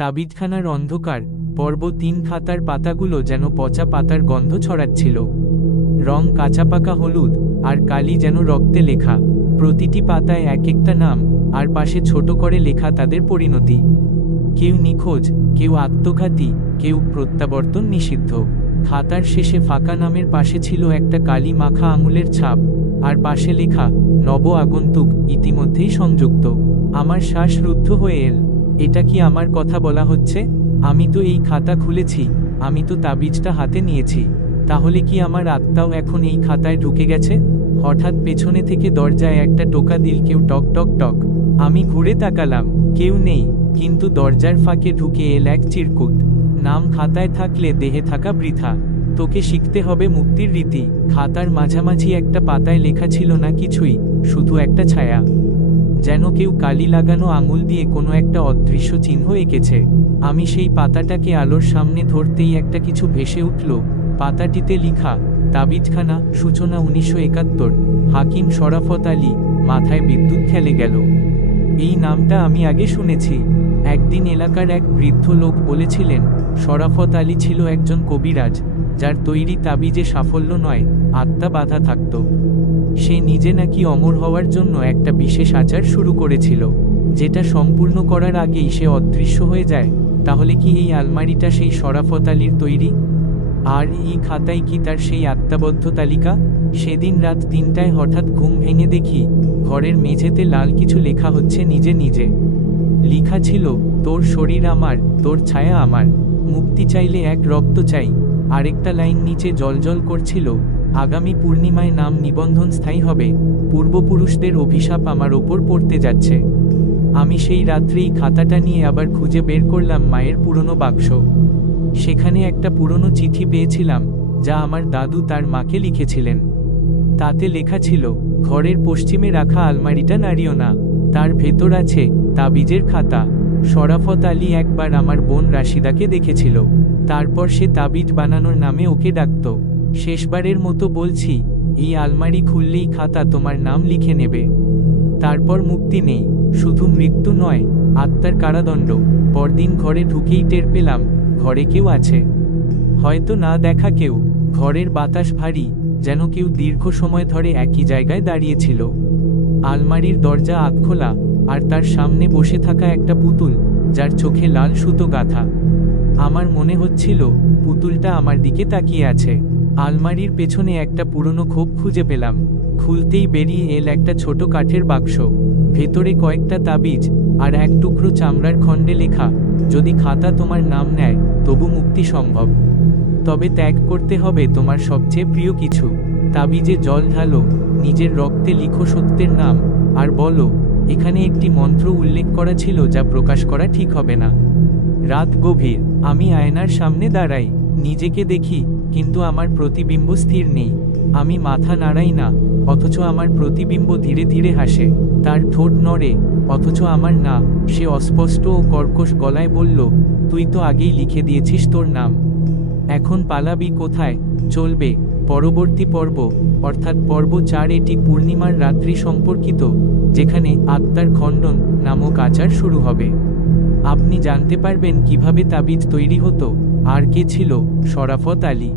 তাবিজখানার অন্ধকার। পর্ব 3 খাতার পাতাগুলো যেন পচা পাতার গন্ধ ছড়াচ্ছিল। রং কাঁচাপাকা হলুদ, আর কালি যেন রক্তে লেখা। প্রতিটি পাতায় এক একটা নাম, আর পাশে ছোট করে লেখা তাদের পরিণতি। কেউ নিখোঁজ, কেউ আত্মঘাতী, কেউ প্রত্যাবর্তন নিষিদ্ধ। খাতার শেষে ফাঁকা নামের পাশে ছিল একটা কালি মাখা আঙুলের ছাপ, আর পাশে লেখা, নব আগন্তুক, ইতিমধ্যেই সংযুক্ত। আমার শ্বাস রুদ্ধ হয়ে এল। এটা কি আমার কথা বলা হচ্ছে? আমি তো এই খাতা খুলেছি, আমি তো তাবিজটা হাতে নিয়েছি। তাহলে কি আমার আত্মাও এখন এই খাতায় ঢুকে গেছে? হঠাৎ পেছনে থেকে দরজায় একটা টোকা দিল কেউ, টক টক টক। আমি ঘুরে তাকালাম, কেউ নেই, কিন্তু দরজার ফাঁকে ঢুকে এল এক চিরকুট। নাম খাতায় থাকলে দেহে থাকা বৃথা। তোকে শিখতে হবে মুক্তির রীতি। খাতার মাঝামাঝি একটা পাতায় লেখা ছিল না কিছুই, শুধু একটা ছায়া। যেন কেউ কালি লাগানো আঙুল দিয়ে কোনো একটা অদৃশ্য চিহ্ন এঁকেছে। আমি সেই পাতাটাকে আলোর সামনে ধরতেই একটা কিছু ভেসে উঠল। পাতাটিতে লিখা, তাবিজখানা, সূচনা 1971, হাকিম শরাফত আলী। মাথায় বিদ্যুৎ খেলে গেল। এই নামটা আমি আগে শুনেছি। একদিন এলাকার এক বৃদ্ধ লোক বলেছিলেন, শরাফত আলী ছিল একজন কবিরাজ, যার তৈরি তাবিজে সাফল্য নয়, আত্মা বাধা থাকত। সে নিজে নাকি অমর হওয়ার জন্য একটা বিশেষ আচার শুরু করেছিল, যেটা সম্পূর্ণ করার আগেই সে অদৃশ্য হয়ে যায়। তাহলে কি এই আলমারিটা সেই শরাফত আলীর তৈরি? আর এই খাতায় কি তার সেই আত্মাবদ্ধ তালিকা? সেদিন রাত 3টায় হঠাৎ ঘুম ভেঙে দেখি, ঘরের মেঝেতে লাল কিছু লেখা হচ্ছে নিজে নিজে। লিখা ছিল, তোর শরীর আমার, তোর ছায়া আমার, মুক্তি চাইলে এক রক্ত চাই। আরেকটা লাইন নিচে জলজল করছিল, আগামী পূর্ণিমায় নাম নিবন্ধন স্থায়ী হবে, পূর্বপুরুষদের অভিশাপ আমার ওপর পড়তে যাচ্ছে। আমি সেই রাত্রেই খাতাটা নিয়ে আবার খুঁজে বের করলাম মায়ের পুরনো বাক্স। সেখানে একটা পুরনো চিঠি পেয়েছিলাম, যা আমার দাদু তার মাকে লিখেছিলেন। তাতে লেখা ছিল, ঘরের পশ্চিমে রাখা আলমারিটা নাড়িও না, তার ভেতর আছে তাবিজের খাতা। শরাফত আলী একবার আমার বোন রাশিদাকে দেখেছিল, তারপর সে তাবিজ বানানোর নামে ওকে ডাকত। শেষবারের মতো বলছি, এই আলমারি খুললেই খাতা তোমার নাম লিখে নেবে। তারপর মুক্তি নেই, শুধু মৃত্যু নয়, আত্মার কারাদণ্ড। পরদিন ঘরে ঢুকেই টের পেলাম, ঘরে কেউ আছে। হয়তো না দেখা কেউ। ঘরের বাতাস ভারী, যেন কেউ দীর্ঘ সময় ধরে একই জায়গায় দাঁড়িয়েছিল। আলমারির দরজা আধখোলা, আর তার সামনে বসে থাকা একটা পুতুল, যার চোখে লাল সুতো গাঁথা। আমার মনে হচ্ছিল, পুতুলটা আমার দিকে তাকিয়ে আছে। আলমারির পেছনে একটা পুরনো খোপ খুঁজে পেলাম। খুলতেই বেরিয়ে এল একটা ছোট কাঠের বাক্স। ভেতরে কয়েকটা তাবিজ, আর এক টুকরো চামড়ার খণ্ডে লেখা, যদি খাতা তোমার নাম নেয়, তবু মুক্তি সম্ভব। তবে ত্যাগ করতে হবে তোমার সবচেয়ে প্রিয় কিছু। তাবিজে জল ঢালো, নিজের রক্তে লিখো সত্যের নাম, আর বলো, এখানে একটি মন্ত্র উল্লেখ করা ছিল যা প্রকাশ করা ঠিক হবে না। রাত গভীর, আমি আয়নার সামনে দাঁড়াই, নিজেকে দেখি, কিন্তু আমার প্রতিবিম্ব স্থির নেই। আমি মাথা নাড়াই না, অথচ আমার প্রতিবিম্ব ধীরে ধীরে হাসে। তার ঠোঁট নড়ে, অথচ আমার না। সে অস্পষ্ট ও কর্কশ গলায় বলল, তুই তো আগেই লিখে দিয়েছিস তোর নাম। এখন পালাবি কোথায়? চলবে পরবর্তী পর্ব, অর্থাৎ পর্ব 4। এটি পূর্ণিমার রাত্রি সম্পর্কিত, যেখানে আত্মার খণ্ডন নামক আচার শুরু হবে। আপনি জানতে পারবেন কিভাবে তাবিজ তৈরি হতো, আর কে ছিল শরাফত আলী।